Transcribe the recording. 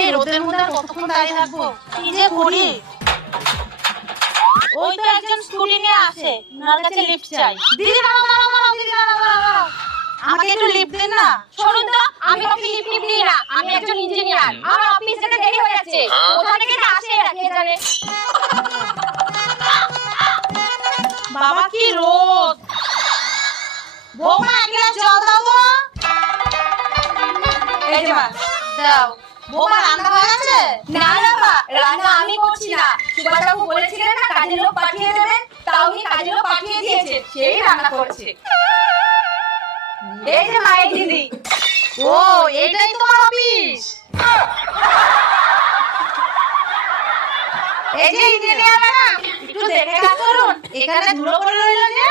এই রোদের মধ্যে কতক্ষণ দাঁড়িয়ে থাকবো, কি যে করি। ওই তো একজন স্কুটি নিয়ে আসে, ওনার কাছে লিফট চাই। দিদি দাঁড়াও দাঁড়াও দাঁড়াও, দিদি দাঁড়াও দাঁড়াও, আমাকে একটু লিফট দেন না। শুনুন তো, আমি কাউকে লিফট দিই না, আমি একজন ইঞ্জিনিয়ার। আমার অফিস যেতে দেরি হয়ে যাচ্ছে, কোথা থেকে আসে এরা কে জানে। বাবা কি রোদ। বৌমা এক গ্লাস জল দাও তো। এই যে মা দাও। বৌমা রান্না হয়ে গেছে? না না মা, রান্না আমি করছি না। সুভাষবাবু বলেছিলেন না কাজের লোক পাঠিয়ে দেবেন, তাও উনি কাজের লোক পাঠিয়ে দিয়েছে, সেই রান্না করছে। এই যে মায়ের দিদি। ও এইটাই তোমার অফিস? এই যে ইঞ্জিনিয়ার ম্যাডাম, একটু দেখে কাজ করুন, এখানে ধুলো পড়ে রইল যে।